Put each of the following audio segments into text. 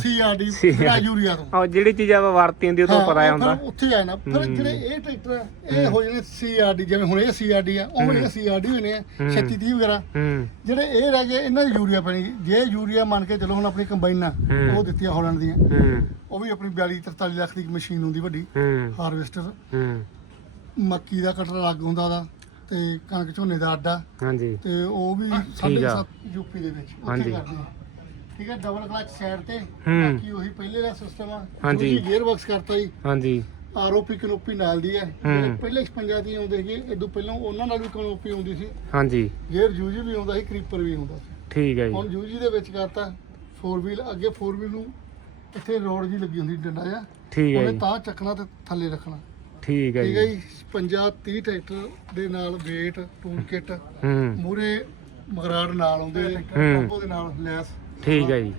CRD ਜਾਂ urea ਤੋਂ। ਆ ਜਿਹੜੀ ਚੀਜ਼ ਆਪਾਂ ਵਰਤੀ ਹੁੰਦੀ ਉਹ ਤੋਂ ਹਾਂ, ਪਤਾ ਉਹ ਹੁੰਦਾ। ਫਿਰ ਉੱਥੇ ਆਇਆ ਨਾ। ਫਿਰ ਜਿਹੜੇ ਇਹ ਟਰੈਕਟਰ ਆ, ਇਹ ਹੋ। ਜਾਣੇ ਸੀਆਰਡੀ ਜਿਵੇਂ ਹੁਣ ਇਹ ਸੀਆਰਡੀ ਆ ਉਹ ਜਿਹੜੇ ਸੀਆਰਡੀ ਹੋਏ ਨੇ 36 30 ਵਗੈਰਾ ਹੂੰ। ਜਿਹੜੇ ਇਹ ਰਹਿ ਗਏ ਇਹਨਾਂ ਦੀ ਯੂਰੀਆ ਪੈਣੀ। ਜੇ ਯੂਰੀਆ ਮੰਨ ਕੇ ਚਲੋ ਹੁਣ ਆਪਣੀ ਕੰਬਾਈਨਾਂ ਹੂੰ। ਉਹ ਦਿੱਤੀਆਂ ਹਾਲੈਂਡ ਦੀਆਂ। ਹੂੰ। ਉਹ ਵੀ ਆਪਣੀ 42 43 ਲੱਖ ਦੀ ਮਸ਼ੀਨ ਹੁੰਦੀ ਵੱਡੀ ਹੂੰ। ਹਾਰਵੈਸਟਰ। ਹੂੰ। ਮੱਕੀ ਦਾ ਕਟਰ ਅਲੱਗ ਹੁੰਦਾ ਉਹਦਾ ਤੇ ਕਣਕ ਝੋਨੇ ਦਾ ਹਾਂਜੀ। ਤੇ ਉਹ ਵੀ ਆ। 7.5 ਯੂਪੀ ਦੇ ਵਿੱਚ ਉੱਥੇ ਹਾਂਜੀ। ਕਰਦੇ ਆ। ਠੀਕ ਹੈ ਡਬਲ ਕਲਚ ਸਾਈਡ ਤੇ ਹੂੰ। ਬਾਕੀ ਉਹੀ ਪਹਿਲੇ ਦਾ ਸਿਸਟਮ ਆ। ਹਾਂਜੀ। ਗੇਅਰ ਬਾਕਸ ਕਰਤਾ ਜੀ। ਹਾਂਜੀ। ਆਰਓਪੀ ਕਨੋਪੀ ਨਾਲ ਦੀ ਹੈ। ਹੂੰ। ਜਿਹੜੇ ਪਹਿਲੇ 56 ਦੀ ਆਉਂਦੇ ਸੀਗੇ ਇਦੋਂ ਪਹਿਲਾਂ ਉਹਨਾਂ ਨਾਲ ਵੀ ਕਨੋਪੀ ਆਉਂਦੀ ਸੀ। ਹਾਂਜੀ। ਗੇਅਰ ਯੂਜੀ ਵੀ ਆਉਂਦਾ ਸੀ ਕ੍ਰੀਪਰ ਵੀ ਆਉਂਦਾ ਸੀ। ਠੀਕ ਹੈ ਹੁਣ ਜੀ ਯੂਜੀ ਦੇ ਵਿੱਚ ਕਰਤਾ 4 ਵੀਲ ਅੱਗੇ 4 ਵੀਲ ਨੂੰ ਇੱਥੇ ਰੋਡ ਜੀ ਲੱਗੀ ਹੁੰਦੀ ਡੰਡਾ ਜਿਹਾ। ਠੀਕ ਹੈ ਉਹਨੇ ਜੀ। ਤਾਂ ਚੱਕਣਾ ਤੇ ਥੱਲੇ ਰੱਖਣਾ। ਠੀਕ ਹੈ ਠੀਕ ਹੈ ਜੀ ਜੀ 50 30 ਟਰੈਕਟਰ ਦੇ ਨਾਲ ਵੇਟ ਟੂਲ ਕਿੱਟ ਹੂੰ। ਮੂਰੇ ਮਗਰਾੜ ਨਾਲ ਆਉਂਦੇ ਹੂੰ। ਟਰਬੋ ਦੇ ਨਾਲ ਲੈਸ। ਠੀਕ ਹੈ ਜੀ।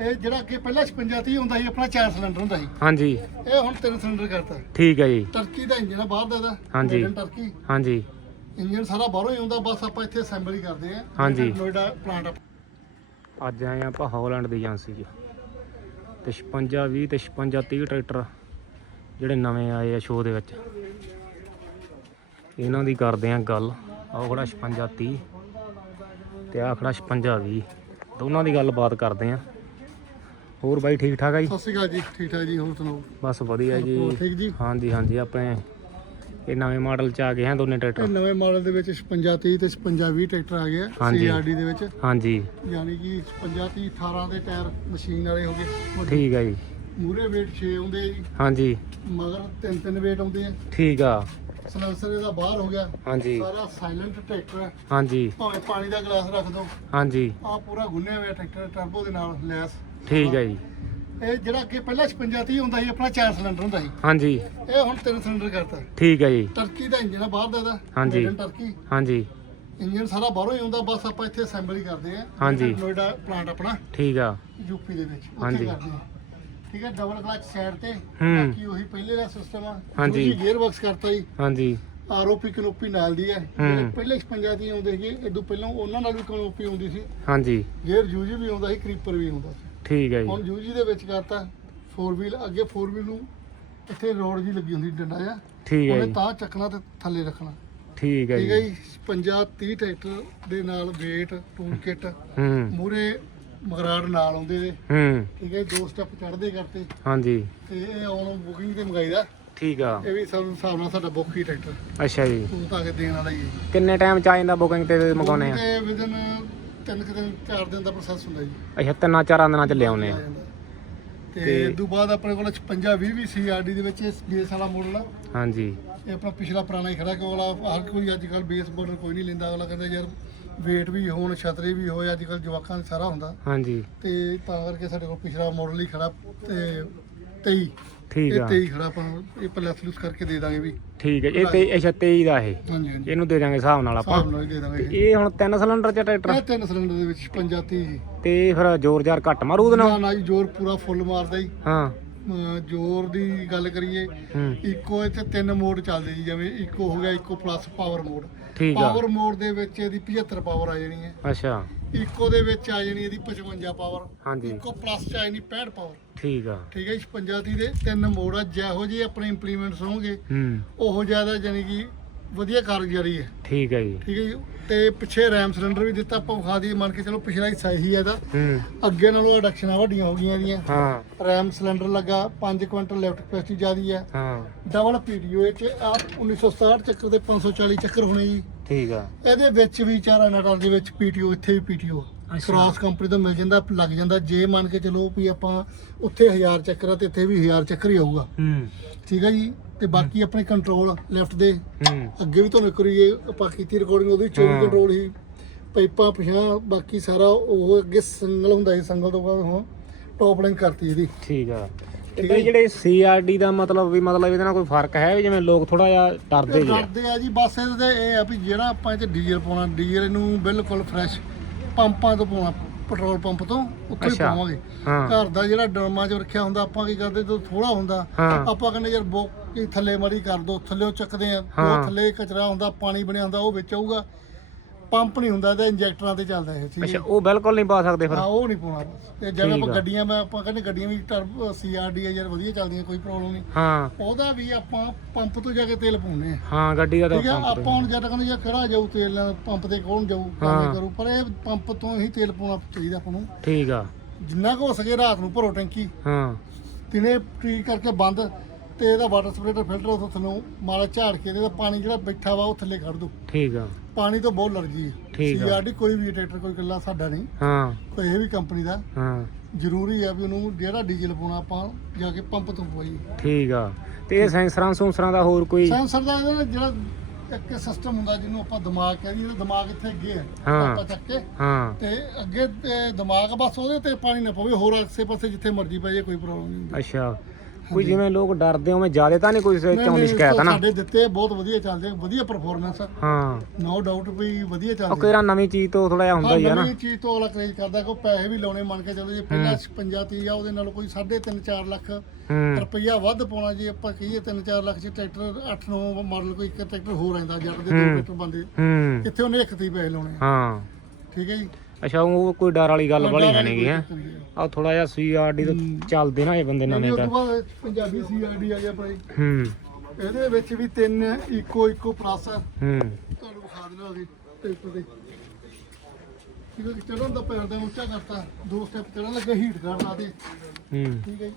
ਇਹ ਜਿਹੜਾ ਅੱਗੇ ਪਹਿਲਾਂ 56 30 ਹੁੰਦਾ ਸੀ ਆਪਣਾ 4 ਸਿਲੰਡਰ ਹੁੰਦਾ ਸੀ। ਹਾਂਜੀ। ਇਹ ਹੁਣ 3 ਸਿਲੰਡਰ ਕਰਤਾ। ਠੀਕ ਹੈ ਜੀ। ਟਰਕੀ ਦਾ ਇੰਜਨ ਆ ਬਾਹਰ ਦਾ ਇਹਦਾ। ਹਾਂਜੀ। Made in ਟਰਕੀ ਹਾਂਜੀ। ਇੰਜਨ ਸਾਰਾ ਬਾਹਰੋਂ ਹੀ ਆਉਂਦਾ ਬਸ ਆਪਾਂ ਇੱਥੇ ਅਸੈਂਬਲ ਹੀ। ਕਰਦੇ ਆ ਹਾਂਜੀ। ਨੋਇਡਾ ਪਲਾਂਟ ਅੱਜ ਆਏ ਆਪਾਂ ਹੌਲੈਂਡ ਦੀ ਏਜੰਸੀ 'ਚ। ਤੇ 56 20 ਤੇ 56 30 ਟਰੈਕਟਰ ਜਿਹੜੇ ਨਵੇਂ ਆਏ ਆ ਸ਼ੋਅ ਦੇ ਵਿੱਚ। ਇਹਨਾਂ ਦੀ ਕਰਦੇ ਆ ਗੱਲ। ਆਹ ਖੜਾ 56 30 ਤੇ ਆਹ ਖੜਾ 56 20 ਦੋਨਾਂ ਦੀ ਗੱਲਬਾਤ ਕਰਦੇ ਆ ਹੋਰ ਬਾਈ ਠੀਕ ਠਾਕ ਆ ਜੀ? ਸਤਿ ਸ਼੍ਰੀ ਅਕਾਲ ਜੀ ਠੀਕ ਠਾਕ ਜੀ ਹੋਰ ਸੁਣਾਓ? ਬਸ ਵਧੀਆ ਜੀ। ਹੋਰ ਠੀਕ ਜੀ? ਹਾਂਜੀ ਹਾਂਜੀ ਆਪਣੇ ਇਹ ਨਵੇਂ ਮਾਡਲ ਚ ਆ ਗਏ ਆ ਦੋਨੇ ਇਹ ਟਰੈਕਟਰ ਨਵੇਂ ਮਾਡਲ ਦੇ ਵਿੱਚ 56 30 ਤੇ 56 20 ਟਰੈਕਟਰ ਆ ਗਏ ਆ ਹਾਂਜੀ। ਸੀਆਰਡੀ ਦੇ ਵਿੱਚ। ਹਾਂਜੀ। ਯਾਨੀ ਕਿ 56 30 18 ਦੇ ਟਾਇਰ ਮਸ਼ੀਨ ਵਾਲੇ ਹੋ ਗਏ। ਠੀਕ ਹੈ ਜੀ। ਮੂਰੇ weight 6 ਆਉਂਦੇ ਆ ਜੀ। ਹਾਂਜੀ। ਮਗਰ ਤਿੰਨ ਤਿੰਨ weight ਆਉਂਦੇ ਆ। ਠੀਕ ਆ। ਸਲੈਂਸਰ ਇਹਦਾ ਬਾਹਰ ਹੋ ਗਿਆ। ਹਾਂਜੀ। ਸਾਰਾ ਸਾਇਲੈਂਟ ਟਰੈਕਟਰ ਹੈ। ਹਾਂਜੀ। ਭਾਵੇਂ ਪਾਣੀ ਦਾ ਗਲਾਸ ਰੱਖ ਦੋ। ਹਾਂਜੀ। ਆ ਪੂਰਾ ਗੁੰਨਿਆ ਹੋਇਆ ਟਰੈਕਟਰ ਟਰਬੋ ਦੇ ਨਾਲ ਲੈਸ। ਠੀਕ ਹੈ ਜੀ। ਇਹ ਜਿਹੜਾ ਅੱਗੇ ਪਹਿਲਾਂ 56 30 ਹੁੰਦਾ ਸੀ ਆਪਣਾ 4 ਸਿਲੰਡਰ ਹੁੰਦਾ ਸੀ। ਹਾਂਜੀ। ਇਹ ਹੁਣ 3 ਸਿਲੰਡਰ ਕਰਤਾ। ਠੀਕ ਹੈ ਜੀ। ਟਰਕੀ ਦਾ ਇੰਜਨ ਬਾਹਰ ਦਾ ਇਹਦਾ। ਹਾਂਜੀ। ਟਰਕੀ ਹਾਂਜੀ। ਇੰਜਨ ਸਾਰਾ ਬਾਹਰੋਂ ਹੀ ਆਉਂਦਾ ਬਸ ਆਪਾਂ ਇੱਥੇ ਅਸੈਂਬਲ ਕਰਦੇ ਆ ਹਾਂਜੀ। ਨੋਇਡਾ ਪਲਾਂਟ ਆਪਣਾ। ਠੀਕ ਆ। ਯੂਪੀ ਦੇ ਵਿੱਚ। ਹਾਂਜੀ। ਠੀਕ ਹੈ ਡਬਲ ਕਲਚ ਸਾਈਡ ਤੇ ਹੂੰ। ਬਾਕੀ ਉਹੀ ਪਹਿਲੇ ਦਾ ਸਿਸਟਮ ਆ। ਹਾਂਜੀ। ਗੇਅਰ ਬਾਕਸ ਕਰਤਾ ਜੀ। ਹਾਂਜੀ। ਆਰਓਪੀ ਕਨੋਪੀ ਨਾਲ ਦੀ ਹੈ। ਜਿਹੜੇ ਪਹਿਲੇ 56 ਦੀ ਆਉਂਦੇ ਸੀਗੇ ਇਦੋਂ ਪਹਿਲਾਂ ਉਹਨਾਂ ਨਾਲ ਵੀ ਕਨੋਪੀ ਆਉਂਦੀ ਸੀ। ਹਾਂਜੀ। ਗੇਅਰ ਯੂਜੀ ਵੀ ਆਉਂਦਾ ਸੀ ਕ੍ਰੀਪਰ ਵੀ ਆਉਂਦਾ ਸੀ। ਠੀਕ ਹੈ ਹੁਣ ਜੀ ਯੂਜੀ ਦੇ ਵਿੱਚ ਕਰਤਾ 4 ਵੀਲ ਅੱਗੇ 4 ਵੀਲ ਨੂੰ ਇੱਥੇ ਰੋਡ ਜੀ ਲੱਗੀ ਹੁੰਦੀ ਡੰਡਾ ਜਿਹਾ। ਠੀਕ ਹੈ ਉਹਨੇ ਜੀ। ਤਾਂ ਚੱਕਣਾ ਤੇ ਥੱਲੇ ਰੱਖਣਾ। ਠੀਕ ਹੈ ਠੀਕ ਹੈ ਜੀ। ਜੀ 50 30 ਟਰੈਕਟਰ ਦੇ ਨਾਲ ਵੇਟ ਟੂਲ ਕਿੱਟ ਹੂੰ। ਮੂਰੇ ਮਗਰਾੜ ਨਾਲ ਆਉਂਦੇ ਨੇ। ਹੂੰ। ਠੀਕ ਹੈ ਦੋ ਸਟੈਪ ਚੜ੍ਹਦੇ ਕਰਤੇ ਹਾਂਜੀ। ਤੇ ਇਹ ਆਉਣ ਬੁਕਿੰਗ ਤੇ ਮੰਗਾਈਦਾ। ਠੀਕ ਆ। ਇਹ ਵੀ ਸਭ ਹਿਸਾਬ ਨਾਲ ਸਾਡਾ ਬੁੱਕ ਹੀ ਟਰੈਕਟਰ ਅੱਛਾ ਜੀ। ਤੂੰ ਤਾਂ ਕੇ ਦੇਣ ਵਾਲਾ ਹੀ ਹੈ। ਕਿੰਨੇ ਟਾਈਮ ਚ ਆ ਜਾਂਦਾ ਬੁਕਿੰਗ ਤੇ ਮੰਗਾਉਨੇ ਆ? ਤੇ ਵਿਦਨ ਤਿੰਨ ਕੁ ਦਿਨ ਚਾਰ ਦਿਨ ਦਾ ਪ੍ਰੋਸੈਸ ਹੁੰਦਾ ਜੀ। ਅੱਛਾ ਤਿੰਨਾਂ ਚਾਰਾਂ ਦਿਨਾਂ ਚ ਲਿਆਉਨੇ ਆ। ਆ ਜਾਂਦਾ। ਤੇ- ਤੋਂ ਬਾਅਦ ਆਪਣੇ ਕੋਲ 56 20 ਵੀ ਸੀਆਰਡੀ ਦੇ ਵਿੱਚ ਇਸ ਬੇਸ ਵਾਲਾ ਮਾਡਲ ਆ। ਹਾਂਜੀ। ਇਹ ਆਪਣਾ ਪਿਛਲਾ ਪੁਰਾਣਾ ਹੀ ਖੜਾ ਕਿ ਅਗਲਾ ਹਰ ਕੋਈ ਅੱਜ ਕੱਲ ਬੇਸ ਮਾਡਲ ਕੋਈ ਨਹੀਂ ਲੈਂਦਾ। ਅਗਲਾ ਕਹਿੰਦਾ ਯਾਰ weight ਵੀ ਹੋਣ ਛਤਰੇ ਵੀ ਹੋਏ ਅੱਜ ਕੱਲ ਜਵਾਕਾਂ ਦਾ ਸਾਰਾ ਹੁੰਦਾ। ਹਾਂਜੀ। ਤੇ ਤਾਂ ਕਰਕੇ ਸਾਡੇ ਕੋਲ ਪਿਛਲਾ ਮਾਡਲ ਹੀ ਖੜਾ ਤੇ 23 ਠੀਕ ਇਹ ਆ। 23 ਖੜਾ ਆਪਾਂ ਨੂੰ ਇਹ ਪਲੱਸ ਲੂਸ ਕਰਕੇ ਦੇ ਦਾਂਗੇ ਵੀ। ਠੀਕ ਹੈ ਇਹ ਤੇ ਅੱਛਾ 23 ਦਾ ਇਹ। ਹਾਂਜੀ ਹਾਂਜੀ। ਇਹਨੂੰ ਦੇ ਦਾਂਗੇ ਹਿਸਾਬ ਨਾਲ ਆਪਾਂ। ਹਿਸਾਬ ਨਾਲ ਹੀ ਦੇ ਦਾਂਗੇ ਤੇ ਇਹ। ਹੁਣ ਤਿੰਨ ਸਿਲੰਡਰ ਚ ਟਰੈਕਟਰ? ਇਹ ਤਿੰਨ ਸਿਲੰਡਰ ਦੇ ਵਿੱਚ 35 ਜੀ ਤੇ ਫਿਰ ਜ਼ੋਰ ਜ਼ਾਰ ਘੱਟ ਮਾਰੂ ਉਹਦੇ ਨਾ ਨਾਲ? ਨਾ ਜੀ ਜ਼ੋਰ ਪੂਰਾ ਫੁੱਲ ਮਾਰਦਾ ਜੀ। ਹਾਂ। ਜ਼ੋਰ ਦੀ ਗੱਲ ਕਰੀਏ ਇਕੋ ਇੱਥੇ ਤਿੰਨ ਮੋਡ ਚੱਲਦੇ ਜੀ ਜਿਵੇਂ ਇਕੋ ਹੋ ਗਿਆ ਇਕੋ ਪਲੱਸ ਪਾਵਰ ਮੋਡ ਠੀਕ ਆ। ਪਾਵਰ ਮੋਡ ਦੇ ਵਿੱਚ ਇਹਦੀ 75 ਪਾਵਰ ਆ ਜਾਣੀ ਹੈ। ਅੱਛਾ। ਇਕੋ ਦੇ ਵਿੱਚ ਆ ਜਾਣੀ ਇਹਦੀ 55 ਪਾਵਰ ਹਾਂਜੀ। ਇਕੋ ਪਲੱਸ ਚ ਆ ਜਾਣੀ 65 ਪਾਵਰ ਠੀਕ ਆ। ਠੀਕ ਹੈ ਜੀ 56 ਦੀ ਦੇ ਤਿੰਨ ਮੋਡ ਆ ਜਿਹੋ ਜਿਹੇ ਆਪਣੇ ਇੰਪਲੀਮੈਂਟਸ ਹੋਣਗੇ ਉਹ ਜ਼ਿਆਦਾ ਜਾਨੀ ਕਿ ਵਧੀਆ ਕਾਰਗੁਜ਼ਾਰੀ ਹੈ। ਠੀਕ ਹੈ ਜੀ। ਠੀਕ ਹੈ ਜੀ। ਤੇ ਪਿੱਛੇ ਰੈਮ ਸਿਲੰਡਰ ਵੀ ਦਿੱਤਾ ਆਪਾਂ ਵਿਖਾ ਦਈਏ ਮੰਨ ਕੇ ਚਲੋ ਪਿਛਲਾ ਹਿੱਸਾ ਇਹੀ ਹੈ ਇਹਦਾ। ਹੂੰ। ਅੱਗੇ ਨਾਲੋਂ ਅਡਕਸ਼ਨਾਂ ਵੱਡੀਆਂ ਹੋ ਗਈਆਂ ਇਹਦੀਆਂ। ਹਾਂ। ਰੈਮ ਸਿਲੰਡਰ ਲੱਗਾ 5 ਕੁਇੰਟਲ ਲੈਫਟ ਕਪੈਸਿਟੀ ਜ਼ਿਆਦੀ ਹੈ। ਹਾਂ। ਡਬਲ ਪੀਡੀਓ ਚ ਆ 1967 ਚੱਕਰ ਦੇ 540 ਚੱਕਰ ਹੋਣੇ ਜੀ। ਠੀਕ ਆ। ਇਹਦੇ ਵਿੱਚ ਵੀ ਚਾਰਾ ਨਟਾਂ ਦੇ ਵਿੱਚ ਪੀਟੀਓ ਇੱਥੇ ਵੀ ਪੀਟੀਓ। ਕ੍ਰਾਸ ਕੰਪਨੀ ਤੋਂ ਮਿਲ ਜਾਂਦਾ ਲੱਗ ਜਾਂਦਾ। ਜੇ ਮੰਨ ਕੇ ਚਲੋ ਵੀ ਆਪਾਂ ਉੱਥੇ 1000 ਚੱਕਰ ਆ ਤੇ ਇੱਥੇ ਵੀ 1000 ਚੱਕਰ ਹੀ ਆਊਗਾ। ਹੂੰ। ਠੀਕ ਹੈ ਜੀ? ਤੇ ਬਾਕੀ ਆਪਣੇ ਕੰਟਰੋਲ ਲੈਫਟ ਦੇ। ਹੂੰ। ਅੱਗੇ ਵੀ ਤੁਹਾਨੂੰ ਕਰੀਏ ਆਪਾਂ ਕੀਤੀ ਰਿਕਾਰਡਿੰਗ ਉਹਦੀ 24 ਹਾਂ। ਕੰਟਰੋਲ ਹੀ ਪਾਈਪਾਂ ਪਿਛਾਂ ਬਾਕੀ ਸਾਰਾ ਉਹ ਅੱਗੇ ਸਿੰਗਲ ਹੁੰਦਾ ਸੀ ਸਿੰਗਲ ਤੋਂ ਬਾਅਦ ਹੁਣ ਟੌਪ ਲਿੰਕ ਕਰਤੀ ਇਹਦੀ। ਠੀਕ ਆ। ਤੇ ਬਈ। ਜਿਹੜੇ ਸੀਆਰਡੀ ਦਾ ਮਤਲਬ ਵੀ ਮਤਲਬ ਇਹਦੇ ਨਾਲ ਕੋਈ ਫ਼ਰਕ ਹੈ ਵੀ ਜਿਵੇਂ ਲੋਕ ਥੋੜਾ ਜਿਹਾ ਡਰਦੇ ਜੀ ਆ। ਕਰਦੇ ਆ ਜੀ ਬਸ ਇਹਦੇ ਇਹ ਆ ਵੀ ਜਿਹੜਾ ਆਪਾਂ ਇਹ ਚ ਡੀਜ਼ਲ ਪਾਉਣਾ ਡੀਜ਼ਲ ਨੂੰ ਬਿਲਕੁਲ ਫਰੈਸ਼ ਪੰਪਾਂ ਤੋਂ ਪਾਉਣਾ ਪੈਟਰੋਲ ਪੰਪ ਤੋਂ ਉੱਥੋਂ ਹੀ ਅੱਛਾ। ਪਾਵਾਂਗੇ ਹਾਂ ਘਰ ਦਾ ਜਿਹੜਾ ਡਰਮਾ ਚ ਰੱਖਿਆ ਹੁੰਦਾ ਆਪਾਂ ਕੀ ਕਰਦੇ ਜਦੋਂ ਥੋੜਾ ਹੁੰਦਾ ਹਾਂ ਆਪਾਂ ਕਹਿੰਦੇ ਯਾਰ ਬੋ ਕੀ ਥੱਲੇ ਮੜੀ ਕਰ ਦੋ ਥੱਲੇ ਚੱਕਦੇ ਆ ਹਾਂ। ਥੱਲੇ ਕਚਰਾ ਹੁੰਦਾ ਪਾਣੀ ਬਣਿਆ ਹੁੰਦਾ ਉਹ ਵਿੱਚ ਆਊਗਾ ਪੰਪ ਨਹੀਂ ਹੁੰਦਾ ਤੇ ਇੰਜੈਕਟਰਾਂ ਤੇ ਚੱਲਦਾ ਇਹ ਠੀਕ ਅੱਛਾ ਹੈ ਉਹ ਬਿਲਕੁਲ ਨਹੀਂ ਪਾ ਸਕਦੇ ਫਿਰ। ਹਾਂ ਉਹ ਨਹੀਂ ਪਾਉਣਾ ਬਸ। ਤੇ ਜਿਵੇਂ ਠੀਕ ਆਪਾਂ ਆ। ਗੱਡੀਆਂ ਮੈਂ ਆਪਾਂ ਕਹਿੰਦੇ ਗੱਡੀਆਂ ਵੀ ਟਰਬ ਸੀਆਰਡੀ ਆ ਯਾਰ ਵਧੀਆ ਚੱਲਦੀਆਂ ਕੋਈ ਪ੍ਰੋਬਲਮ ਨਹੀਂ। ਹਾਂ। ਉਹਦਾ ਵੀ ਆਪਾਂ ਪੰਪ ਤੋਂ ਜਾ ਕੇ ਤੇਲ ਪਾਉਨੇ ਆ ਹਾਂ ਗੱਡੀ ਦਾ ਤਾਂ ਠੀਕ ਹੈ ਪੰਪ ਆਪਾਂ ਹੁਣ ਜਦ ਕਹਿੰਦੇ ਜਾਂ ਕਿਹੜਾ ਜਾਊ ਤੇਲ ਨਾਲ ਪੰਪ ਤੇ ਕੌਣ ਜਾਊ ਹਾਂ। ਕਿਵੇਂ ਕਰੂ। ਪਰ ਇਹ ਪੰਪ ਤੋਂ ਹੀ ਤੇਲ ਪਾਉਣਾ ਚਾਹੀਦਾ ਆਪਾਂ ਨੂੰ। ਠੀਕ ਆ। ਜਿੰਨਾ ਕੁ ਹੋ ਸਕੇ ਰਾਤ ਨੂੰ ਭਰੋ ਟੈਂਕੀ। ਹਾਂ। ਦਿਨੇ ਟ੍ਰੀਟ ਕਰਕੇ ਬੰਦ। ਤੇ ਇਹਦਾ ਵਾਟਰ ਸਪਰੇਟਰ ਫਿਲਟਰ ਉਹ ਥੱਲੋਂ ਮਾੜਾ ਝਾੜ ਕੇ ਇਹਦਾ ਪਾਣੀ ਜਿਹੜਾ ਬੈਠਾ ਵਾ ਉਹ ਥੱਲੇ ਕੱਢ ਦੋ। ਠੀਕ ਆ। ਪਾਣੀ ਤੋਂ ਬਹੁਤ ਅਲਰਜੀ ਹੈ। ਠੀਕ ਆ। ਸੀਆਰਡੀ ਕੋਈ ਵੀ ਟਰੈਕਟਰ ਕੋਈ ਇਕੱਲਾ ਸਾਡਾ ਨਹੀਂ। ਹਾਂ। ਕੋਈ ਇਹ ਵੀ ਕੰਪਨੀ ਦਾ। ਹਾਂ। ਜ਼ਰੂਰੀ ਆ ਵੀ ਉਹਨੂੰ ਜਿਹੜਾ ਡੀਜ਼ਲ ਪਾਉਣਾ ਆਪਾਂ ਜਾ ਕੇ ਪੰਪ ਤੋਂ ਪਵਾਈਏ। ਠੀਕ ਆ। ਤੇ ਇਹ ਸੈਂਸਰਾਂ ਸੂੰਸਰਾਂ ਦਾ ਹੋਰ ਕੋਈ ਸੈਂਸਰ ਦਾ ਇਹਦਾ ਨਾ ਜਿਹੜਾ ਇੱਕ ਸਿਸਟਮ ਹੁੰਦਾ ਜਿਹਨੂੰ ਆਪਾਂ ਦਿਮਾਗ ਕਹਿੰਦੇ ਇਹਦਾ ਦਿਮਾਗ ਇੱਥੇ ਅੱਗੇ ਹੈ। ਹਾਂ। ਆਪਾਂ ਚੱਕ ਕੇ। ਹਾਂ। ਤੇ ਅੱਗੇ ਤੇ ਦਿਮਾਗ ਬਸ ਉਹਦੇ ਤੇ ਪਾਣੀ ਨਾ ਪਵੇ ਹੋਰ ਆਸੇ ਪਾਸੇ ਜਿੱਥੇ ਮਰਜ਼ੀ ਪੈ ਜਾਏ ਕੋਈ ਪ੍ਰੋਬਲਮ ਨਹੀਂ ਹੁੰਦੀ। ਅੱਛਾ। ਕੋਈ ਜਿਵੇਂ ਲੋਕ ਡਰਦੇ ਹੋਵੇਂ ਜ਼ਿਆਦਾ ਤਾਂ ਨਹੀਂ ਕੋਈ ਨਹੀਂ, ਸ਼ਿਕਾਇਤ ਨਾ ਸਾਡੇ ਦਿੱਤੇ ਬਹੁਤ ਵਧੀਆ ਚੱਲਦੇ ਵਧੀਆ ਪਰਫਾਰਮੈਂਸ ਹਾਂ। ਨੋ ਡਾਊਟ ਵੀ ਵਧੀਆ ਉਹ ਚੱਲਦੇ ਕਿਹੜਾ ਨਵੀਂ ਚੀਜ਼ ਤੋਂ ਥੋੜਾ ਜਿਹਾ ਹੁੰਦਾ ਹੀ ਹਾਂ ਨਾ। ਨਵੀਂ ਚੀਜ਼ ਤੋਂ ਅਗਲਾ ਕਰੇਜ ਕਰਦਾ ਕੋ ਪੈਸੇ ਵੀ ਲਾਉਣੇ ਮੰਨ ਕੇ ਚੱਲੋ ਜੇ ਪਹਿਲਾਂ 50 30 ਆ ਉਹਦੇ ਨਾਲ ਕੋਈ 3.5 4 ਲੱਖ ਹੂੰ। ਰੁਪਈਆ ਵੱਧ ਪਾਉਣਾ ਜੇ ਆਪਾਂ ਕਹੀਏ 3-4 ਲੱਖ ਚ ਟਰੈਕਟਰ 8-9 ਮਾਡਲ ਕੋਈ ਇੱਕ ਟਰੈਕਟਰ ਹੋਰ ਆਂਦਾ ਜੱਟ ਦੇ ਦੋ ਹੂੰ। ਟਰੈਕਟਰ ਬੰਦੇ। ਹੂੰ। ਕਿੱਥੇ ਉਹਨੇ ਇੱਕ ਤੀ ਪੈਸੇ ਲਾਉਣੇ। ਹਾਂ। ਠੀਕ ਹੈ ਜੀ? ਅੱਛਾ ਉਹ ਕੋਈ ਡਰ ਵਾਲੀ ਗੱਲ ਵਾਲੀ ਹੈ ਨਹੀਂਗੀ ਹੈ। ਆ ਥੋੜਾ ਜਿਹਾ ਸੀਆਰਡੀ ਤੋਂ। ਚੱਲਦੇ ਨਾ ਇਹ ਬੰਦੇ ਨਹੀਂ ਨਵੇਂ ਉਸ ਤਾਂ। ਤੋਂ ਬਾਅਦ ਪੰਜਾਬੀ ਸੀਆਰਡੀ ਆ ਗਿਆ ਆਪਣੇ ਹੂੰ। ਇਹਦੇ ਵਿੱਚ ਵੀ ਤਿੰਨ ਇੱਕੋ ਇੱਕੋ ਪਲੱਸ ਹੂੰ। ਤੁਹਾਨੂੰ ਵਿਖਾ ਦੇਣਾ ਅਸੀਂ ਟਰੈਕਟਰ ਦੇ। ਠੀਕ ਹੈ ਚੜਨ ਦਾ ਪੈਰ ਦਾ ਉੱਚਾ ਕਰਤਾ। ਦੋ ਸਟੈਪ ਚੜਨ ਲੱਗੇ ਹੀਟ ਕਰ ਲਾ ਦੇ ਹੂੰ। ਠੀਕ ਹੈ ਜੀ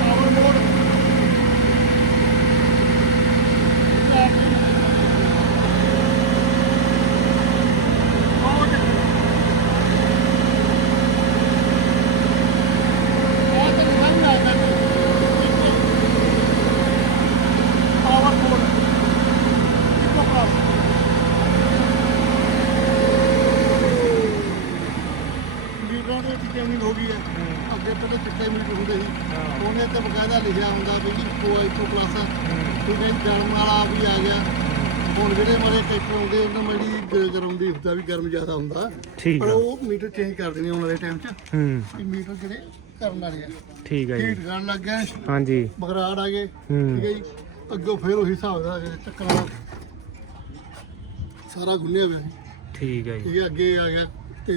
ਪਾਵਰ ਮੋਡ ਪਾਵਰ ਮੋਡ ਇੱਕੋ ਪਾਸ ਦੇ ਚੇਂਜਿੰਗ ਹੋ ਗਈ ਹੈ। ਅੱਗੇ ਪਹਿਲੇ ਚਿੱਟੇ ਮੀਟਰ ਹੁੰਦੇ ਸੀ। ਉਹਨੇ ਤੇ ਬਕਾਇਦਾ ਲਿਖਿਆ ਹੁੰਦਾ ਵੀ ਇੱਕੋ ਇੱਕੋ ਪਲੱਸ ਜੀ, ਗਰਮ ਵਾਲਾ ਵੀ ਆ ਗਿਆ। ਹੁਣ ਜਿਹੜੇ ਮਾਰੇ ਟਰੈਕਟਰ ਆਉਂਦੇ ਉਹਨਾਂ ਗ- ਗਰਮ ਦੀ ਹੁੰਦਾ ਵੀ ਗਰਮ ਜ਼ਿਆਦਾ ਹੁੰਦਾ। ਠੀਕ ਪਰ ਉਹ ਮੀਟਰ ਚੇਂਜ ਕਰ ਦੇਣੇ ਆਉਣ ਵਾਲੇ ਟਾਈਮ 'ਚ। ਹੂੰ। ਇਹ ਮੀਟਰ ਜਿਹੜੇ ਕਰਨ ਵਾਲੇ ਆ ਠੀਕ ਹੈ ਜੀ। ਹੀਟ ਕਰਨ ਲੱਗ ਗਏ ਹਾਂਜੀ। ਬਗਰਾੜ ਆ ਗਏ। ਠੀਕ ਹੈ ਜੀ। ਅੱਗੋਂ ਫੇਰ ਉਹੀ ਹਿਸਾਬ ਦਾ ਚੱਕਰਾਂ ਦਾ ਸਾਰਾ ਗੁੰਨਿਆ ਹੋਇਆ ਸੀ। ਠੀਕ ਹੈ ਜੀ। ਠੀਕ ਹੈ ਅੱਗੇ ਆ ਗਿਆ। ਤੇ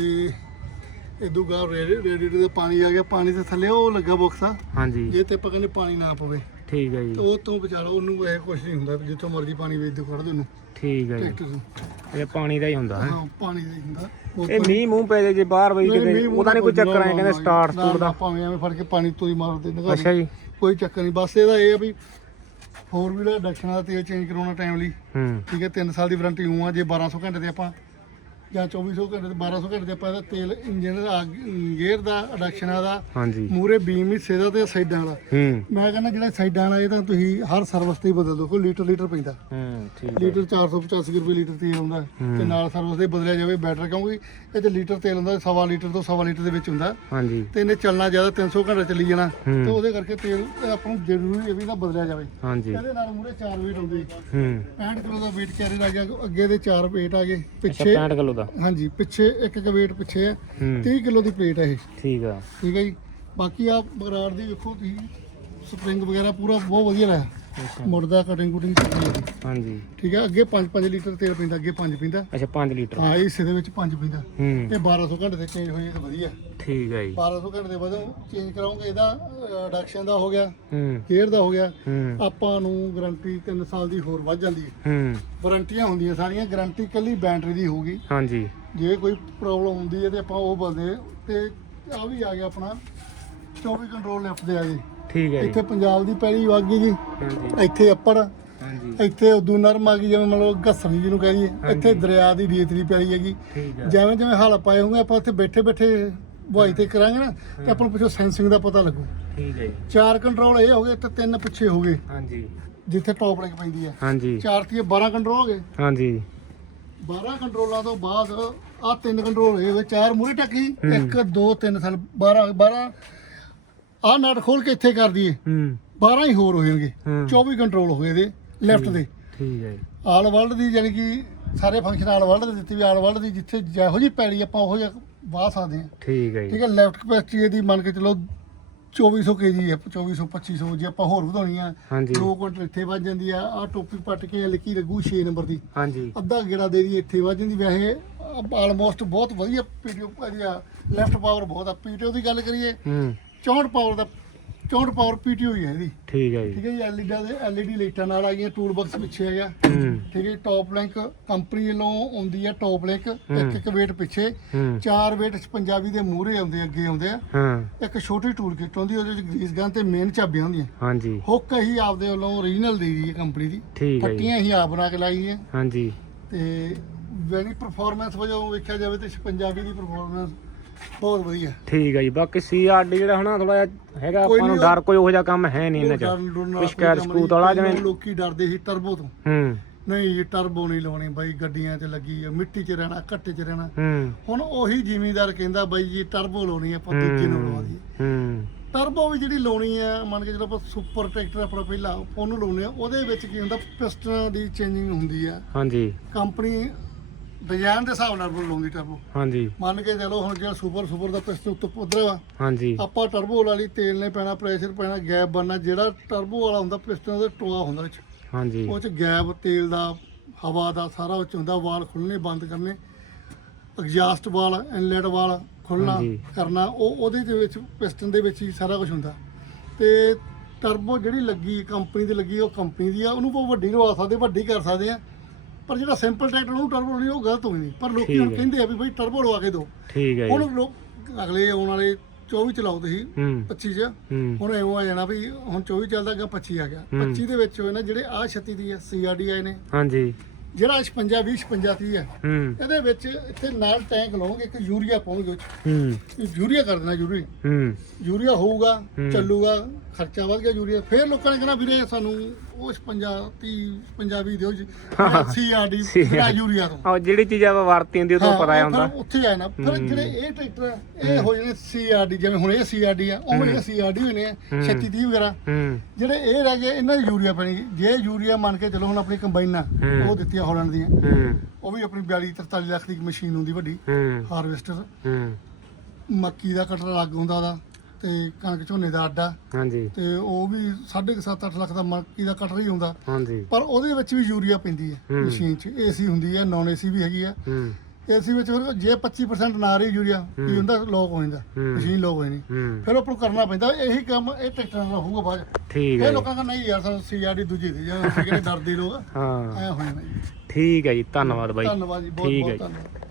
ਇਦੋਂ ਗਾ ਰੇਡੀਏਟਰ ਦਾ ਪਾਣੀ ਆ ਗਿਆ ਪਾਣੀ ਦੇ ਥੱਲੇ ਉਹ ਲੱਗਾ ਬੋਕਸਾ ਹਾਂਜੀ। ਜੇ ਤੇ ਆਪਾਂ ਕਹਿੰਦੇ ਪਾਣੀ ਨਾ ਪਵੇ। ਠੀਕ ਹੈ ਤੇ ਜੀ ਉਹ ਤੋਂ ਬਚਾ ਲਓ ਉਹਨੂੰ ਇਹ ਕੁਝ ਨਹੀਂ ਹੁੰਦਾ ਜਿੱਥੋਂ ਮਰਜ਼ੀ ਪਾਣੀ ਵੇਚ ਦੋ ਕੱਢ ਦੋ ਉਹਨੂੰ ਠੀਕ ਹੈ ਜੀ। ਟਰੈਕਟਰ ਨੂੰ ਇਹ ਪਾਣੀ ਦਾ ਹੀ ਹੁੰਦਾ ਹੈ? ਹਾਂ ਪਾਣੀ ਦਾ ਹੀ ਹੁੰਦਾ। ਉਹ ਇਹ ਮੀਂਹ ਮੂੰਹ ਪੈ ਜੇ ਜੇ ਬਾਹਰ ਬਈ ਨਹੀਂ, ਕਿਤੇ ਮੀਂਹ ਮੂੰਹ ਉਹਦਾ ਨਹੀਂ ਕੋਈ ਚੱਕਰ ਆਏ ਕਹਿੰਦੇ ਨਾ, ਸਟਾਰਟ ਨਾ, ਸਟੂਰ ਨਾ, ਦਾ। ਭਾਵੇਂ ਐਵੇਂ ਫੜ ਕੇ ਪਾਣੀ ਤੋਂ ਹੀ ਮਾਰਦੇ ਨਿਗਾਹ ਅੱਛਾ ਜੀ। ਕੋਈ ਚੱਕਰ ਨਹੀਂ। ਬਸ ਇਹਦਾ ਇਹ ਆ ਵੀ ਫੋਰ ਵੀਲਰ ਡਕਸ਼ਨਾਂ ਦਾ ਤੇਲ ਚੇਂਜ ਕਰਾਉਣਾ ਟਾਈਮਲੀ ਹੂੰ। ਠੀਕ ਹੈ 3 ਸਾਲ ਦੀ ਵਾਰੰਟੀ ਹੂੰ ਆ ਜੇ 1200 ਘੰਟੇ ਤੇ ਆਪਾਂ ਜਾਂ 2400 ਘੰਟੇ ਤੇ 1200 ਘੰਟੇ ਤੇ ਆਪਾਂ ਇਹਦਾ ਤੇਲ ਇੰਜਨ ਦਾ ਗੇਅਰ ਦਾ ਅਡਕਸ਼ਨਾਂ ਦਾ ਹਾਂਜੀ। ਮੂਰੇ ਬੀਮ ਹਿੱਸੇ ਦਾ ਤੇ ਸਾਈਡਾਂ ਵਾਲਾ। ਹੂੰ। ਮੈਂ ਕਹਿੰਦਾ ਜਿਹੜਾ ਸਾਈਡਾਂ ਵਾਲਾ ਇਹ ਤਾਂ ਤੁਸੀਂ ਹਰ ਸਰਵਿਸ ਤੇ ਹੀ ਬਦਲ ਦਿਓ ਕੋਈ ਲੀਟਰ ਲੀਟਰ ਪੈਂਦਾ। ਹੂੰ ਠੀਕ ਹੈ। ਲੀਟਰ 485 ਰੁਪਏ ਲੀਟਰ ਤੇਲ ਹੁੰਦਾ ਹੂੰ। ਤੇ ਨਾਲ ਸਰਵਿਸ ਦੇ ਬਦਲਿਆ ਜਾਵੇ ਬੈਟਰ ਕਿਉਂਕਿ ਇਹ ਤੇ ਲੀਟਰ ਤੇਲ ਹੁੰਦਾ ਸਵਾ ਲੀਟਰ ਤੋਂ ਸਵਾ ਲੀਟਰ ਦੇ ਵਿੱਚ ਹੁੰਦਾ। ਹਾਂਜੀ। ਤੇ ਇਹਨੇ ਚੱਲਣਾ ਜ਼ਿਆਦਾ 300 ਘੰਟਾ ਚੱਲੀ ਜਾਣਾ। ਤੇ ਉਹਦੇ ਕਰਕੇ ਤੇਲ ਆਪਾਂ ਨੂੰ ਜ਼ਰੂਰੀ ਇਹ ਵੀ ਨਾ ਬਦਲਿਆ ਜਾਵੇ। ਹਾਂਜੀ। ਇਹਦੇ ਨਾਲ ਮੂਰੇ 4 weight ਆਉਂਦੇ ਹੂੰ। 65 ਕਿਲੋ ਦਾ ਕੈਰੀਅਰ ਆ ਗਿਆ ਅੱਗੇ ਦੇ 4 weight ਆ ਗਏ ਪਿੱਛੇ 65 ਕਿਲੋ ਦਾ? ਹਾਂਜੀ ਪਿੱਛੇ ਇੱਕ ਇੱਕ weight ਪਿੱਛੇ ਹੈ ਹੂੰ। 30 ਕਿਲੋ ਦੀ ਪਲੇਟ ਹੈ ਇਹ। ਠੀਕ ਆ। ਠੀਕ ਹੈ ਜੀ। ਬਾਕੀ ਆ ਬਗਰਾੜ ਦੀ ਵੇਖੋ ਤੁਸੀਂ ਸਪਰਿੰਗ ਵਗੈਰਾ ਪੂਰਾ ਬਹੁਤ ਵਧੀਆ ਰਿਹਾ। ਮੁੜਦਾ ਕਟਿੰਗ ਕੁਟਿੰਗ ਹਾਂਜੀ। ਠੀਕ ਹੈ ਅੱਗੇ 5-5 ਲੀਟਰ ਤੇਲ ਪੈਂਦਾ ਅੱਗੇ 5 ਪੈਂਦਾ। ਅੱਛਾ 5 ਲੀਟਰ। ਹਾਂ ਇਸ ਦੇ ਵਿੱਚ 5 ਪੈਂਦਾ। ਹੂੰ। ਇਹ 1200 ਘੰਟੇ ਤੇ ਚੇਂਜ ਹੋਈ ਤਾਂ ਵਧੀਆ। ਠੀਕ ਹੈ ਜੀ। 1200 ਘੰਟੇ ਦੇ ਬਾਅਦ ਚੇਂਜ ਕਰਾਉਂਗੇ ਇਹਦਾ ਰਿਡਕਸ਼ਨ ਦਾ ਹੋ ਗਿਆ। ਹੂੰ। ਗੇਅਰ ਦਾ ਹੋ ਗਿਆ। ਹੂੰ। ਆਪਾਂ ਨੂੰ ਗਾਰੰਟੀ 3 ਸਾਲ ਦੀ ਹੋਰ ਵੱਧ ਜਾਂਦੀ ਹੈ। ਹੂੰ। ਵਾਰੰਟੀਆਂ ਹੁੰਦੀਆਂ ਸਾਰੀਆਂ ਗਾਰੰਟੀ ਕੱਲੀ ਬੈਟਰੀ ਦੀ ਹੋਊਗੀ। ਹਾਂਜੀ। ਜੇ ਕੋਈ ਪ੍ਰੋਬਲਮ ਹੁੰਦੀ ਹੈ ਤੇ ਆਪਾਂ ਉਹ ਬਦਲੇ ਤੇ ਆ ਵੀ ਆ ਗਿਆ ਆਪਣਾ 24 ਕੰਟਰੋਲ ਲੈਫਟ ਦੇ ਆ ਗਏ। ਠੀਕ ਹੈ ਜੀ। ਇੱਥੇ ਪੰਜਾਬ ਦੀ ਪਹਿਲੀ ਵਾਗੀ ਜੀ। ਹਾਂਜੀ। ਇੱਥੇ ਅੱਪੜ। ਹਾਂਜੀ। ਇੱਥੇ ਉਦੋਂ ਨਰਮ ਆ ਗਈ ਜਿਵੇਂ ਮਤਲਬ ਘਸਣੀ ਜਿਹਨੂੰ ਕਹਿ ਦਈਏ ਹਾਂਜੀ। ਇੱਥੇ ਦਰਿਆ ਦੀ ਰੀਤ ਦੀ ਪੈਲੀ ਹੈਗੀ। ਠੀਕ ਜਿਵੇਂ ਜਿਵੇਂ ਹਾਲ ਪਾਏ ਹੋਣਗੇ ਆਪਾਂ ਉੱਥੇ ਬੈਠੇ ਬੈਠੇ ਬੁਆਈ ਤੇ ਕਰਾਂਗੇ ਨਾ ਤੇ ਆਪਾਂ ਨੂੰ ਪਿੱਛੋਂ ਸੈਂਸਿੰਗ ਦਾ ਪਤਾ ਲੱਗੂ। ਠੀਕ ਹੈ ਜੀ। ਚਾਰ ਕੰਟਰੋਲ ਇਹ ਹੋ ਗਏ ਤੇ ਤਿੰਨ ਪਿੱਛੇ ਹੋ ਗਏ। ਹਾਂਜੀ। ਜਿੱਥੇ ਟੌਪ ਲਿੰਕ ਪੈਂਦੀ ਹੈ। ਹਾਂਜੀ। ਚਾਰ ਤੀਏ 12 ਕੰਟਰੋਲ ਹੋ ਗਏ। ਹਾਂਜੀ। 12 ਕੰਟਰੋਲਾਂ ਤੋਂ ਬਾਅਦ ਆ ਤਿੰਨ ਕੰਟਰੋਲ ਹੋਏ ਹੋਏ ਚਾਰ ਮੂਰੇ ਟੱਕੀ ਇੱਕ ਦੋ ਤਿੰਨ ਸਨ 12 12 ਆ ਨਟ ਖੋਲ ਕੇ ਇੱਥੇ ਕਰ ਦਈਏ। ਹੂੰ। 12 ਹੀ ਹੋਰ ਹੋਣਗੇ ਹੂੰ। 24 ਕੰਟਰੋਲ ਹੋ ਗਏ ਇਹਦੇ ਲੈਫਟ ਦੇ। ਠੀਕ ਹੈ ਜੀ। ਆਲ ਵਰਲਡ ਦੀ ਯਾਨੀ ਕਿ ਸਾਰੇ ਫੰਕਸ਼ਨ ਆਲ ਵਰਲਡ ਦੇ ਦਿੱਤੇ ਵੀ ਆਲ ਵਰਲਡ ਦੀ ਜਿੱਥੇ ਜਿਹੋ ਜੀ ਪੈੜੀ ਆਪਾਂ ਉਹੋ ਜਿਹਾ ਵਾਹ ਸਕਦੇ ਹਾਂ। ਠੀਕ ਹੈ ਜੀ। ਠੀਕ ਹੈ ਲੈਫਟ ਕਪੈਸਿਟੀ ਇਹਦੀ ਮੰਨ ਕੇ ਚਲੋ 2400 ਕੇਜੀ ਹੈ 2400 2500 ਜੇ ਆਪਾਂ ਹੋਰ ਵਧਾਉਣੀ ਆ ਹਾਂਜੀ। ਦੋ ਕੁਇੰਟਲ ਇੱਥੇ ਵੱਜ ਜਾਂਦੀ ਆ ਆ ਟੋਪੀ ਪੱਟ ਕੇ ਲਿਖੀ ਲੱਗੂ 6 ਨੰਬਰ ਦੀ। ਹਾਂਜੀ। ਅੱਧਾ ਗੇੜਾ ਦੇ ਦੀ ਇੱਥੇ ਵੱਜ ਜਾਂਦੀ। ਵੈਸੇ ਆਲਮੋਸਟ ਬਹੁਤ ਵਧੀਆ ਪੀਟੀਓ ਇਹਦੀ ਲੈਫਟ ਪਾਵਰ ਬਹੁਤ ਆ। ਪੀਟੀਓ ਦੀ ਗੱਲ ਕਰੀਏ ਹੂੰ। 64 ਪਾਵਰ ਦਾ 64 ਪਾਵਰ ਪੀਟੀਓ ਹੀ ਹੈ ਇਹਦੀ। ਠੀਕ ਹੈ ਜੀ। ਠੀਕ ਹੈ ਜੀ ਐਲਈਡੀ ਦੇ ਐਲਈਡੀ ਲਾਈਟਾਂ ਨਾਲ ਆ ਗਈਆਂ ਟੂਲ ਬਾਕਸ ਪਿੱਛੇ ਹੈਗਾ। ਹੂੰ। ਠੀਕ ਹੈ ਟੌਪ ਲਿੰਕ ਕੰਪਨੀ ਵੱਲੋਂ ਆਉਂਦੀ ਹੈ ਟੌਪ ਲਿੰਕ ਇੱਕ ਇੱਕ ਵੇਟ ਪਿੱਛੇ। ਹੂੰ। ਚਾਰ ਵੇਟ ਪੰਜਾਬੀ ਦੇ ਮੂਹਰੇ ਆਉਂਦੇ ਅੱਗੇ ਆਉਂਦੇ ਆ। ਹਾਂ। ਇੱਕ ਛੋਟੀ ਟੂਲ ਕਿੱਟ ਆਉਂਦੀ ਉਹਦੇ ਵਿੱਚ ਗਰੀਸ ਗਨ ਤੇ ਮੇਨ ਚਾਬੀਆਂ ਹੁੰਦੀਆਂ। ਹਾਂਜੀ। ਹੁੱਕ ਹੀ ਆਪਦੇ ਵੱਲੋਂ ਓਰੀਜਨਲ ਦੇ ਦੀ ਹੈ ਕੰਪਨੀ ਦੀ। ਠੀਕ ਹੈ ਜੀ। ਪੱਟੀਆਂ ਹੀ ਆਪ ਬਣਾ ਕੇ ਲਾਈਆਂ ਹਾਂਜੀ। ਤੇ ਵੈਰੀ ਪਰਫਾਰਮੈਂਸ ਵਜੋਂ ਵੇਖਿਆ ਜਾਵੇ ਤੇ ਪੰਜਾਬੀ ਦੀ ਪਰਫਾਰਮੈਂਸ ਬਹੁਤ ਵਧੀਆ। ਠੀਕ ਹੈ ਜੀ ਬਾਕੀ ਸੀਆਰਡੀ ਜਿਹੜਾ ਹਨਾ ਥੋੜਾ ਜਿਹਾ ਹੈਗਾ ਕੋਈ ਆਪਾਂ ਨੂੰ ਨੀ, ਡਰ ਕੋਈ ਉਹੋ ਜਿਹਾ ਕੰਮ ਹੈ ਨਹੀਂ ਇਹਨਾਂ ਡਰਨ ਚ ਵਾਲਾ ਕੋਈ ਸ਼ਿਕਾਇਤ ਕੋਈ ਕੰਮ ਸਕੂਤ ਵਾਲਾ ਨਹੀਂ। ਜਿਵੇਂ ਲੋਕੀ ਡਰਦੇ ਸੀ ਟਰਬੋ ਤੋਂ। ਹੂੰ। ਨਹੀਂ ਜੀ ਟਰਬੋ ਨਹੀਂ ਲਾਉਣੀ ਬਾਈ ਗੱਡੀਆਂ 'ਚ ਲੱਗੀ ਆ ਮਿੱਟੀ 'ਚ ਰਹਿਣਾ ਘੱਟੇ 'ਚ ਰਹਿਣਾ। ਹੂੰ। ਹੁਣ ਉਹੀ ਜ਼ਿਮੀਂਦਾਰ ਕਹਿੰਦਾ ਬਾਈ ਜੀ ਟਰਬੋ ਲਾਉਣੀ ਆ ਆਪਾਂ ਦੂਜੇ ਨੂੰ ਲਵਾ ਦਈਏ। ਹੂੰ। ਟਰਬੋ ਵੀ ਜਿਹੜੀ ਲਾਉਣੀ ਆ ਮੰਨ ਕੇ ਚਲੋ ਆਪਾਂ ਸੁਪਰ ਟਰੈਕਟਰ ਆਪਣਾ ਪਹਿਲਾਂ ਉਹਨੂੰ ਲਾਉਣੇ ਆ ਉਹਦੇ ਵਿੱਚ ਕੀ ਹੁੰਦਾ ਪਿਸਟਨਾਂ ਦੀ ਚੇਂਜਿੰਗ ਹੁੰਦੀ ਆ। ਹਾਂਜੀ। ਕੰਪਨੀ ਡਿਜ਼ਾਈਨ ਦੇ ਹਿਸਾਬ ਨਾਲ ਲਾਉਂਦੀ ਟਰਬੋ ਹਾਂਜੀ। ਮੰਨ ਕੇ ਚਲੋ ਹੁਣ ਜਿਹੜਾ ਸੁਪਰ ਸੁਪਰ ਦਾ ਪਿਸਟਨ ਉੱਤੇ ਪੁੱਧਰਾ ਵਾ। ਹਾਂਜੀ। ਆਪਾਂ ਟਰਬੋ ਵਾਲੀ ਤੇਲ ਨੇ ਪੈਣਾ ਪ੍ਰੈਸ਼ਰ ਪੈਣਾ ਗੈਪ ਬਣਨਾ ਜਿਹੜਾ ਟਰਬੋ ਵਾਲਾ ਹੁੰਦਾ ਪਿਸਟਨ ਦਾ ਟੋਆ ਹੁੰਦਾ ਵਿੱਚ। ਹਾਂਜੀ। ਉਹ ਚ ਗੈਪ ਤੇਲ ਦਾ ਹਵਾ ਦਾ ਸਾਰਾ ਵਿੱਚ ਹੁੰਦਾ ਵਾਲ ਖੁੱਲਣੇ ਬੰਦ ਕਰਨੇ। ਐਗਜ਼ਾਸਟ ਵਾਲ ਇਨਲੈਟ ਵਾਲ ਖੁੱਲਣਾ ਹਾਂਜੀ। ਕਰਨਾ ਉਹ ਉਹਦੇ ਦੇ ਵਿੱਚ ਪਿਸਟਨ ਦੇ ਵਿੱਚ ਹੀ ਸਾਰਾ ਕੁਝ ਹੁੰਦਾ। ਤੇ ਟਰਬੋ ਜਿਹੜੀ ਲੱਗੀ ਕੰਪਨੀ ਦੀ ਲੱਗੀ ਉਹ ਕੰਪਨੀ ਦੀ ਆ। ਉਹਨੂੰ ਆਪਾਂ ਵੱਡੀ ਲਵਾ ਸਕਦੇ ਵੱਡੀ ਕਰ ਸਕਦੇ ਆ। ਪਰ ਜਿਹੜਾ ਸਿੰਪਲ ਟਰੈਕਟਰ ਉਹਨੂੰ ਟਰਬੋ ਨਹੀਂ ਉਹ ਗਲਤ ਹੋਈ ਨਹੀਂ। ਪਰ ਲੋਕੀ ਹੁਣ ਠੀਕ ਹੈ। ਕਹਿੰਦੇ ਆ ਵੀ ਬਈ ਟਰਬੋ ਲਵਾ ਕੇ ਦਿਓ। ਠੀਕ ਹੈ ਹੁਣ ਲੋਕ ਅਗਲੇ ਆਉਣ ਵਾਲੇ 24 ਚਲਾਓ ਤੁਸੀਂ ਹੂੰ। 25 ਚ। ਹੂੰ। ਹੁਣ ਐਵੇਂ ਆ ਜਾਣਾ ਵੀ ਹੁਣ 24 ਚੱਲਦਾ ਅੱਗੇ 25 ਆ ਗਿਆ। ਹੂੰ। 25 ਦੇ ਵਿੱਚ ਹੋਏ ਨਾ ਜਿਹੜੇ ਆ 36 ਦੀ ਆ ਸੀਆਰਡੀ ਆਏ ਨੇ। ਹਾਂਜੀ। ਜਿਹੜਾ 56 20 56 30 ਹੈ ਹੂੰ। ਇਹਦੇ ਵਿੱਚ ਇੱਥੇ ਨਾਲ ਟੈਂਕ ਲਾਉਣਗੇ ਇੱਕ ਯੂਰੀਆ ਪਾਉਣਗੇ ਉਹ 'ਚ। ਹੂੰ। ਯੂਰੀਆ ਕਰ ਦੇਣਾ ਯੂਰੀ ਹੂੰ। ਯੂਰੀਆ ਹੋਊਗਾ ਹੂੰ। ਚੱਲੂਗਾ ਖਰਚਾ ਵੱਧ ਗਿਆ ਯੂਰੀਆ। ਫਿਰ ਲੋਕਾਂ ਨੇ ਕਹਿਣਾ ਵੀਰੇ ਸਾਨੂੰ ਉਹ 56 30 ਪੰਜਾਬੀ ਦਿਓ ਜੀ। ਸੀਆਰਡੀ ਬਿਨਾ ਯੂਰੀਆ ਤੋਂ। ਆ ਜਿਹੜੀ ਚੀਜ਼ ਆਪਾਂ ਵਰਤੀ ਹੁੰਦੀ ਉਹ ਤੋਂ ਹਾਂ, ਪਤਾ ਉਹ ਹੁੰਦਾ। ਫਿਰ ਉੱਥੇ ਆਇਆ ਨਾ। ਫਿਰ ਹੂੰ। ਜਿਹੜੇ ਇਹ ਟਰੈਕਟਰ ਆ, ਇਹ ਹੋ। ਜਾਣੇ ਸੀਆਰਡੀ ਜਿਵੇਂ ਹੁਣ ਇਹ ਸੀਆਰਡੀ ਆ ਉਵੇਂ ਇਹ ਸੀਆਰਡੀ ਹੋਣੇ ਆ ਹੂੰ। 36 30 ਵਗੈਰਾ। ਹੂੰ। ਜਿਹੜੇ ਇਹ ਰਹਿ ਗਏ ਇਹਨਾਂ ਦੀ ਯੂਰੀਆ ਪੈਣੀ। ਜੇ ਯੂਰੀਆ ਮੰਨ ਕੇ ਚਲੋ ਹੁਣ ਆਪਣੀ ਕੰਬਾਈਨਾਂ ਹੂੰ। ਉਹ ਦਿੱਤੀਆਂ ਹਾਲੈਂਡ ਦੀਆਂ। ਹੂੰ। ਉਹ ਵੀ ਆਪਣੀ 42 43 ਲੱਖ ਦੀ ਮਸ਼ੀਨ ਹੁੰਦੀ ਵੱਡੀ। ਹੂੰ। ਹਾਰਵੈਸਟਰ। ਹੂੰ। ਮੱਕੀ ਦਾ ਕਟਰ ਲੱਗ ਹੁੰਦਾ ਉਹਦਾ ਤੇ ਕਣਕ ਝੋਨੇ ਦਾ ਆਡਾ ਹਾਂਜੀ। ਤੇ ਉਹ ਵੀ 7.5 8 ਲੱਖ ਦਾ ਮੱਕੀ ਦਾ ਕਟਰ ਹੀ ਹੁੰਦਾ। ਹਾਂਜੀ। ਪਰ ਉਹਦੇ ਵਿੱਚ ਵੀ ਯੂਰੀਆ ਪੈਂਦੀ ਹੈ ਹੂੰ। ਮਸ਼ੀਨ 'ਚ। ਏਸੀ ਹੁੰਦੀ ਹੈ ਨਾਨ ਏਸੀ ਵੀ ਹੈਗੀ ਆ। ਹੂੰ। ਏਸੀ ਵਿੱਚ ਫਿਰ ਜੇ 25% ਨਾ ਰਹੀ ਯੂਰੀਆ ਕੀ ਹੁੰਦਾ? ਲੋਕ ਹੋ ਜਾਂਦਾ। ਮਸ਼ੀਨ ਲੋਕ ਹੋ ਜਾਂਦੀ ਹੂੰ। ਫਿਰ ਉਹ ਆਪਾਂ ਨੂੰ ਕਰਨਾ ਪੈਂਦਾ ਇਹੀ ਕੰਮ ਇਹ ਟਰੈਕਟਰਾਂ ਨਾਲ ਹੋਊਗਾ ਬਾਅਦ 'ਚ। ਠੀਕ ਹੈ ਇਹ ਜੀ। ਲੋਕਾਂ ਦਾ ਨਹੀਂ ਯਾਰ ਸਾਨੂੰ ਸੀਆਰਡੀ ਦੂਜੀ ਦੇ ਜਾਂ ਅਸੀਂ ਕਿਹੜੇ ਡਰਦੇ ਲੋਕ ਹਾਂ। ਐ ਹੋ ਜਾਣਾ ਜੀ। ਠੀਕ ਹੈ ਜੀ ਧੰਨਵਾਦ ਬਾਈ। ਧੰਨਵਾਦ ਜੀ ਬਹੁਤ ਠੀਕ ਹੈ ਬਹੁਤ ਜੀ। ਧੰਨਵਾਦ।